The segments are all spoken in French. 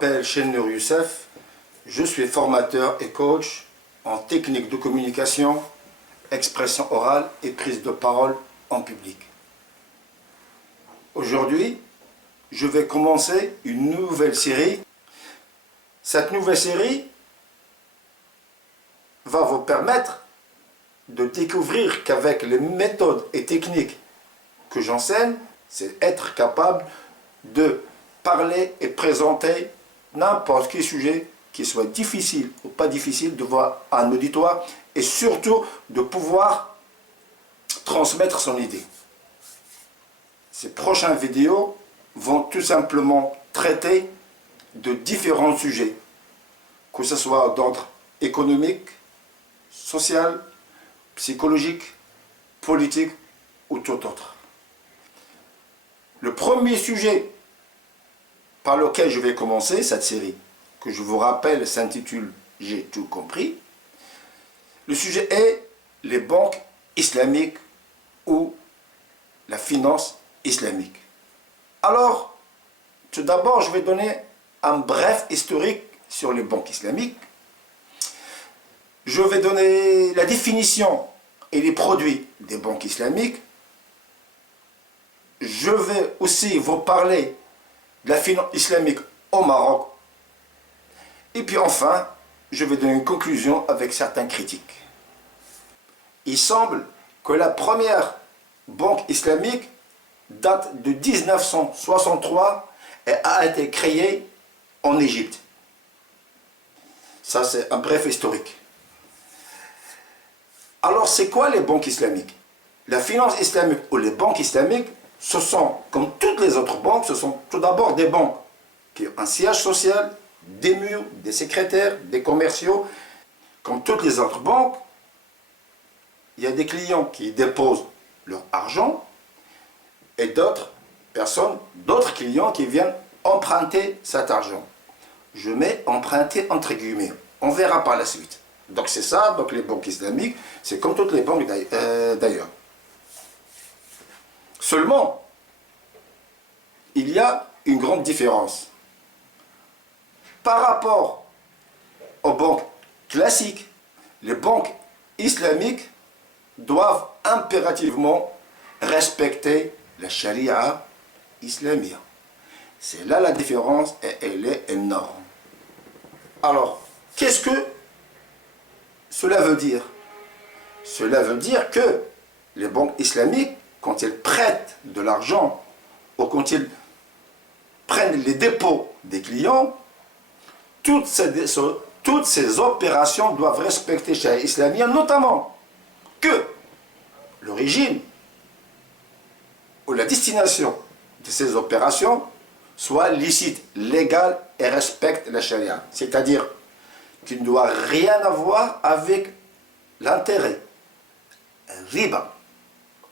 m'appelle Chennour Youssef, je suis formateur et coach en technique de communication, expression orale et prise de parole en public. Aujourd'hui, je vais commencer une nouvelle série. Cette nouvelle série va vous permettre de découvrir qu'avec les méthodes et techniques que j'enseigne, c'est être capable de parler et présenter n'importe quel sujet, qu'il soit difficile ou pas difficile, devant un auditoire et surtout de pouvoir transmettre son idée. Ces prochaines vidéos vont tout simplement traiter de différents sujets, que ce soit d'ordre économique, social, psychologique, politique ou tout autre. Le premier sujet par lequel je vais commencer cette série, que je vous rappelle s'intitule « J'ai tout compris », le sujet est les banques islamiques ou la finance islamique. Alors, tout d'abord, je vais donner un bref historique sur les banques islamiques. Je vais donner la définition et les produits des banques islamiques. Je vais aussi vous parler de la finance islamique au Maroc. Et puis enfin, je vais donner une conclusion avec certains critiques. Il semble que la première banque islamique date de 1963 et a été créée en Égypte. Ça, c'est un bref historique. Alors, c'est quoi les banques islamiques? La finance islamique ou les banques islamiques, ce sont, comme toutes les autres banques, ce sont tout d'abord des banques qui ont un siège social, des murs, des secrétaires, des commerciaux. Comme toutes les autres banques, il y a des clients qui déposent leur argent et d'autres personnes, d'autres clients qui viennent emprunter cet argent. Je mets emprunter entre guillemets. On verra par la suite. Donc c'est ça, donc les banques islamiques, c'est comme toutes les banques d'ailleurs. Seulement, il y a une grande différence. Par rapport aux banques classiques, les banques islamiques doivent impérativement respecter la charia islamique. C'est là la différence et elle est énorme. Alors, qu'est-ce que cela veut dire? Cela veut dire que les banques islamiques, quand elles prêtent de l'argent ou quand ils prennent les dépôts des clients, toutes ces opérations doivent respecter la charia islamique, notamment que l'origine ou la destination de ces opérations soit licite, légale et respecte la charia. C'est-à-dire qu'il ne doit rien avoir avec l'intérêt. Riba.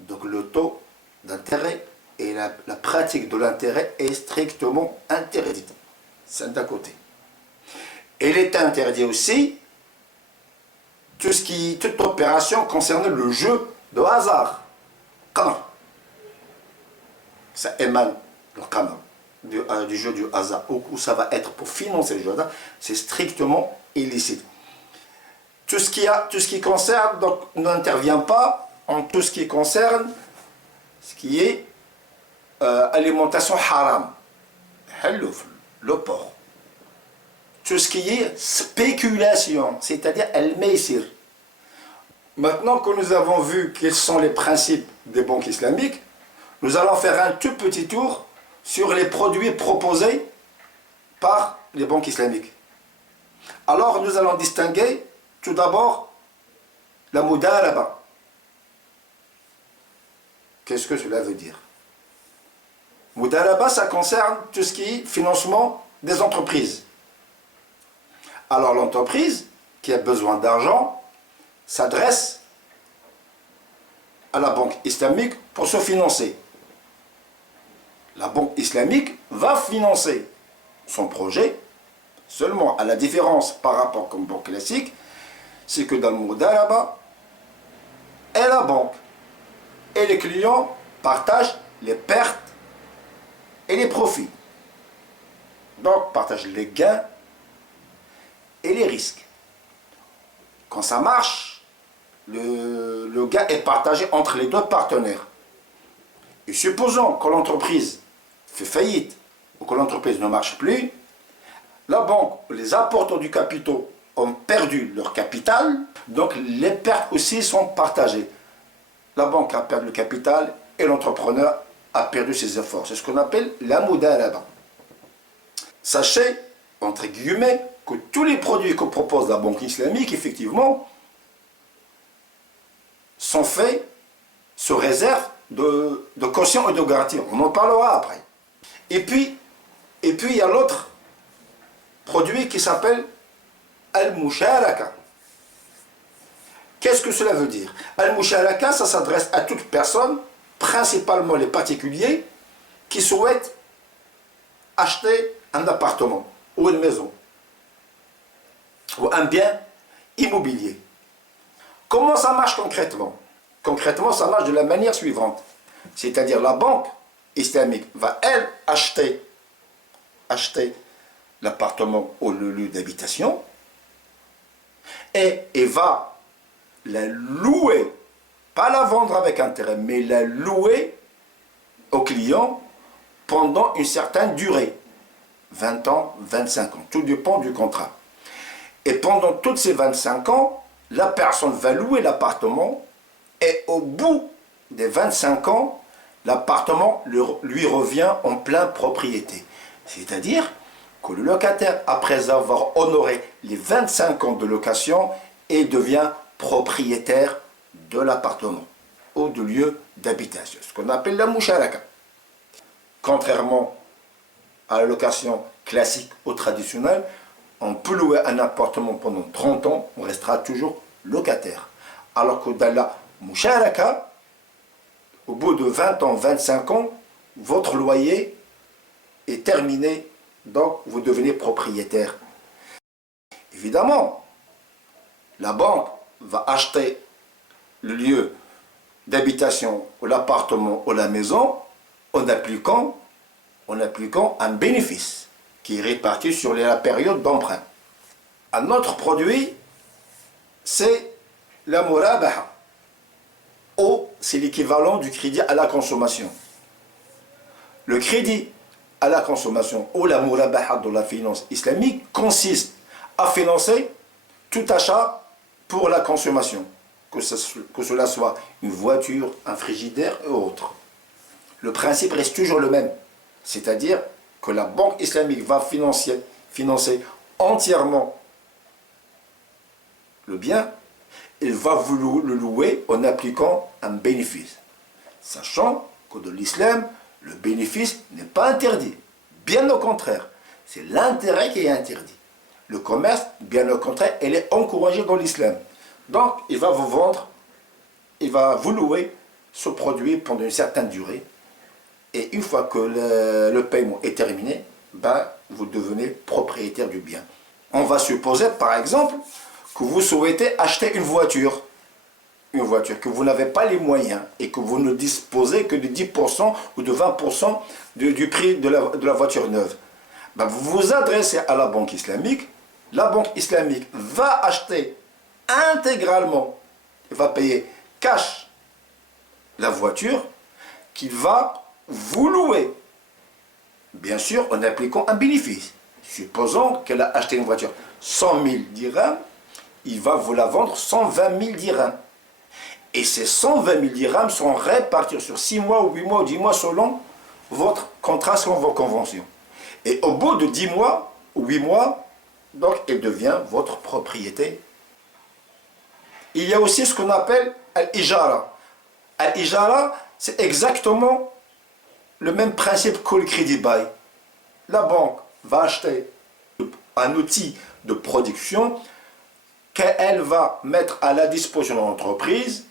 Donc le taux d'intérêt et la pratique de l'intérêt est strictement interdite. C'est d'un côté. Il est interdit aussi toute opération concernant le jeu de hasard. Qamar. Ça émane le qamar du jeu du hasard. Où ça va être pour financer le jeu de hasard, c'est strictement illicite. Tout ce qui concerne, donc n'intervient pas en tout ce qui concerne ce qui est alimentation haram, le porc. Tout ce qui est spéculation, c'est-à-dire al-maysir. Maintenant que nous avons vu quels sont les principes des banques islamiques, nous allons faire un tout petit tour sur les produits proposés par les banques islamiques. Alors nous allons distinguer tout d'abord la mudaraba. Qu'est-ce que cela veut dire? Mudaraba, ça concerne tout ce qui est financement des entreprises. Alors l'entreprise qui a besoin d'argent s'adresse à la banque islamique pour se financer. La banque islamique va financer son projet, seulement à la différence par rapport à une banque classique, c'est que dans le mudaraba, et la banque et les clients partagent les pertes et les profits. Donc, partage les gains et les risques. Quand ça marche, le gain est partagé entre les deux partenaires. Et supposons que l'entreprise fait faillite ou que l'entreprise ne marche plus, la banque, les apporteurs du capital ont perdu leur capital, donc les pertes aussi sont partagées. La banque a perdu le capital et l'entrepreneur a perdu ses efforts. C'est ce qu'on appelle la mudalaba. Sachez, entre guillemets, que tous les produits que propose la banque islamique, effectivement, sont faits, se réservent de caution et de garantie. On en parlera après. Et puis il y a l'autre produit qui s'appelle Al-Musharaka. Qu'est-ce que cela veut dire? Al-Musharaka, ça s'adresse à toute personne, principalement les particuliers, qui souhaitent acheter un appartement ou une maison ou un bien immobilier. Comment ça marche concrètement? Concrètement, ça marche de la manière suivante. C'est-à-dire la banque islamique va, elle, acheter l'appartement ou le lieu d'habitation et va la louer, pas la vendre avec intérêt, mais la louer au client pendant une certaine durée, 20 ans, 25 ans, tout dépend du contrat. Et pendant toutes ces 25 ans, la personne va louer l'appartement et au bout des 25 ans, l'appartement lui revient en pleine propriété. C'est-à-dire que le locataire, après avoir honoré les 25 ans de location, devient propriétaire de l'appartement ou du lieu d'habitation, ce qu'on appelle la musharaka. Contrairement à la location classique ou traditionnelle, on peut louer un appartement pendant 30 ans, on restera toujours locataire. Alors que dans la musharaka, au bout de 20 ans, 25 ans, votre loyer est terminé, donc vous devenez propriétaire. Évidemment, la banque va acheter le lieu d'habitation ou l'appartement ou la maison en appliquant un bénéfice qui est réparti sur la période d'emprunt. Un autre produit, c'est la murabaha, ou c'est l'équivalent du crédit à la consommation. Le crédit à la consommation ou la murabaha de la finance islamique consiste à financer tout achat pour la consommation, que cela soit une voiture, un frigidaire et autres. Le principe reste toujours le même, c'est-à-dire que la banque islamique va financer entièrement le bien, il va vous le louer en appliquant un bénéfice. Sachant que dans l'islam, le bénéfice n'est pas interdit. Bien au contraire, c'est l'intérêt qui est interdit. Le commerce, bien au contraire, elle est encouragée dans l'islam. Donc, il va vous vendre, il va vous louer ce produit pendant une certaine durée. Et une fois que le paiement est terminé, vous devenez propriétaire du bien. On va supposer, par exemple, que vous souhaitez acheter une voiture que vous n'avez pas les moyens et que vous ne disposez que de 10% ou de 20% du prix de la voiture neuve. Vous vous adressez à la banque islamique va acheter intégralement, il va payer cash la voiture qu'il va vous louer. Bien sûr, en appliquant un bénéfice. Supposons qu'elle a acheté une voiture 100 000 dirhams, il va vous la vendre 120 000 dirhams. Et ces 120 000 dirhams seront répartis sur 6 mois, ou 8 mois, ou 10 mois selon votre contrat, selon vos conventions. Et au bout de 10 mois, ou 8 mois, donc elle devient votre propriété. Il y a aussi ce qu'on appelle al-ijara. Al-ijara, c'est exactement le même principe que le crédit bail. La banque va acheter un outil de production qu'elle va mettre à la disposition de l'entreprise,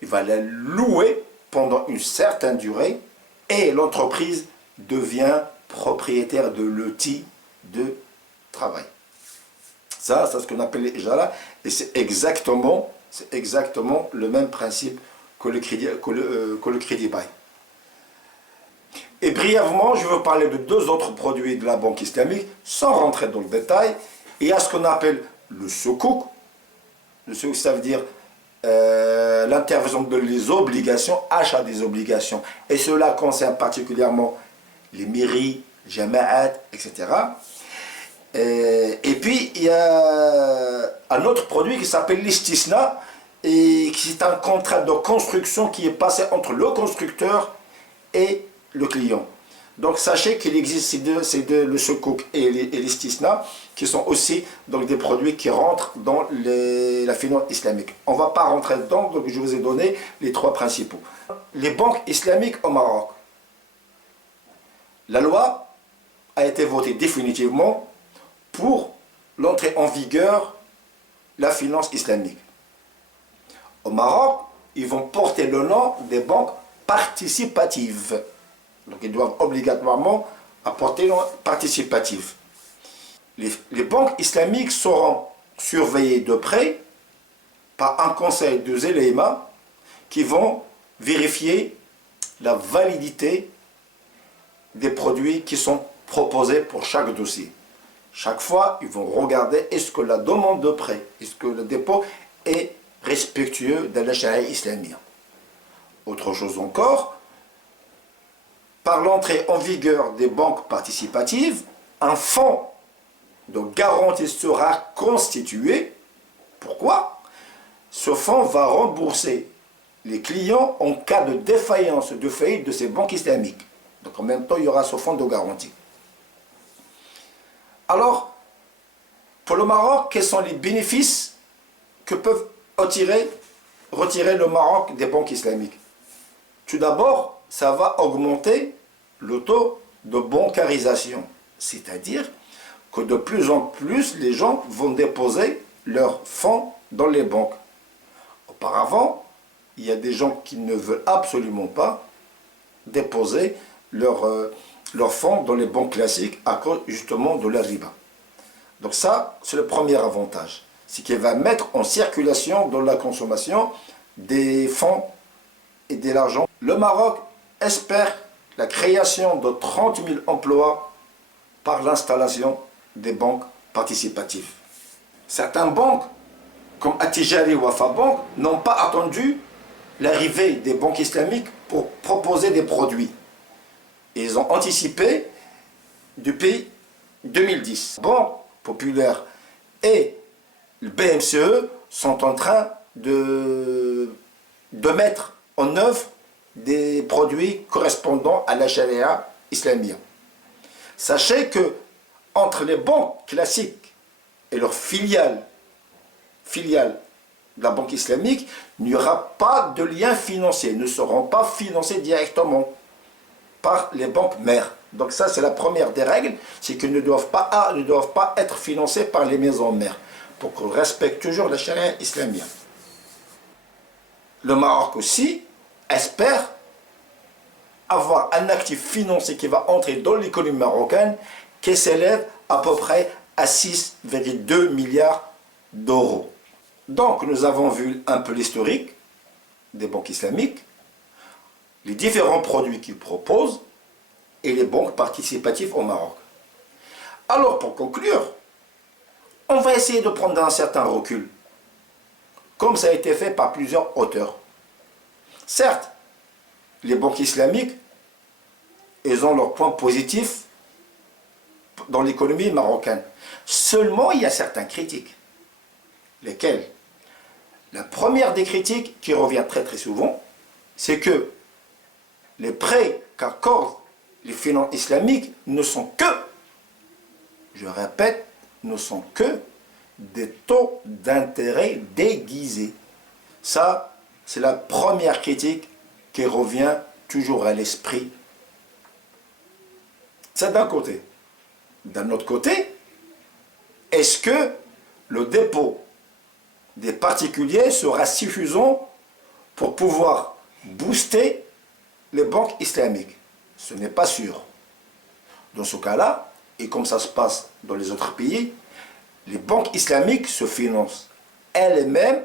il va la louer pendant une certaine durée et l'entreprise devient propriétaire de l'outil de travail. Ça, c'est ce qu'on appelle l'ijara et c'est exactement le même principe que le crédit bail. Et brièvement, je veux parler de deux autres produits de la Banque islamique, sans rentrer dans le détail. Il y a ce qu'on appelle le soukouk. Le soukouk, ça veut dire l'intervention de les obligations, achat des obligations. Et cela concerne particulièrement les mairies, jama'at, etc. Et puis, il y a un autre produit qui s'appelle l'istisna, et qui est un contrat de construction qui est passé entre le constructeur et le client. Donc sachez qu'il existe le soukouk et l'istisna, qui sont aussi donc, des produits qui rentrent dans la finance islamique. On ne va pas rentrer dedans, donc je vous ai donné les trois principaux. Les banques islamiques au Maroc. La loi a été votée définitivement pour l'entrée en vigueur de la finance islamique. Au Maroc, ils vont porter le nom des banques participatives. Donc ils doivent obligatoirement apporter le nom participatif. Les banques islamiques seront surveillées de près par un conseil de zéléma qui vont vérifier la validité des produits qui sont proposés pour chaque dossier. Chaque fois, ils vont regarder est-ce que la demande de prêt, est-ce que le dépôt est respectueux de la charia islamique. Autre chose encore, par l'entrée en vigueur des banques participatives, un fonds de garantie sera constitué. Pourquoi? Ce fonds va rembourser les clients en cas de défaillance, de faillite de ces banques islamiques. Donc en même temps, il y aura ce fonds de garantie. Alors, pour le Maroc, quels sont les bénéfices que peuvent retirer le Maroc des banques islamiques? Tout d'abord, ça va augmenter le taux de bancarisation. C'est-à-dire que de plus en plus, les gens vont déposer leurs fonds dans les banques. Auparavant, il y a des gens qui ne veulent absolument pas déposer leurs fonds dans les banques classiques à cause justement de la riba. Donc ça, c'est le premier avantage. C'est qu'il va mettre en circulation dans la consommation des fonds et de l'argent. Le Maroc espère la création de 30 000 emplois par l'installation des banques participatives. Certaines banques, comme Attijari ou Wafa Bank, n'ont pas attendu l'arrivée des banques islamiques pour proposer des produits. Ils ont anticipé depuis 2010. Banque Populaire et le BMCE sont en train de mettre en œuvre des produits correspondant à la charia islamique. Sachez que entre les banques classiques et leurs filiales de la banque islamique, il n'y aura pas de lien financier, ne seront pas financés directement par les banques mères. Donc ça, c'est la première des règles, c'est qu'ils ne doivent pas être financés par les maisons mères, pour qu'on respecte toujours la charia islamique. Le Maroc aussi espère avoir un actif financier qui va entrer dans l'économie marocaine, qui s'élève à peu près à 6,2 milliards d'euros. Donc nous avons vu un peu l'historique des banques islamiques, les différents produits qu'ils proposent et les banques participatives au Maroc. Alors pour conclure, on va essayer de prendre un certain recul, comme ça a été fait par plusieurs auteurs. Certes, les banques islamiques, elles ont leurs points positifs dans l'économie marocaine. Seulement, il y a certaines critiques. Lesquelles? La première des critiques, qui revient très très souvent, c'est que les prêts qu'accordent les finances islamiques ne sont que, je répète, ne sont que des taux d'intérêt déguisés. Ça, c'est la première critique qui revient toujours à l'esprit. C'est d'un côté. D'un autre côté, est-ce que le dépôt des particuliers sera suffisant pour pouvoir booster les banques islamiques? Ce n'est pas sûr. Dans ce cas-là, et comme ça se passe dans les autres pays, les banques islamiques se financent elles-mêmes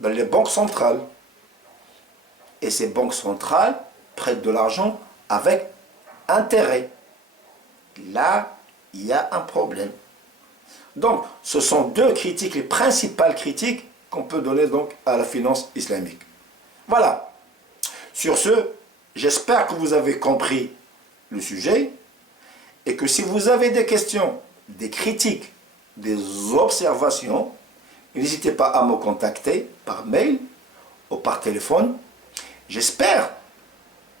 dans les banques centrales. Et ces banques centrales prêtent de l'argent avec intérêt. Là, il y a un problème. Donc, ce sont deux critiques, les principales critiques qu'on peut donner donc à la finance islamique. Voilà. Sur ce, j'espère que vous avez compris le sujet et que si vous avez des questions, des critiques, des observations, n'hésitez pas à me contacter par mail ou par téléphone. J'espère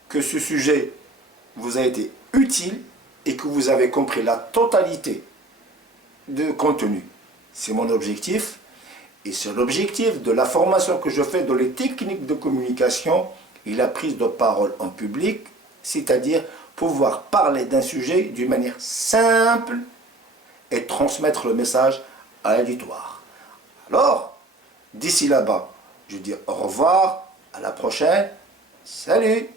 que ce sujet vous a été utile et que vous avez compris la totalité de contenu. C'est mon objectif et c'est l'objectif de la formation que je fais dans les techniques de communication et la prise de parole en public, c'est-à-dire pouvoir parler d'un sujet d'une manière simple et transmettre le message à l'auditoire. Alors, d'ici là-bas, je dis au revoir, à la prochaine, salut!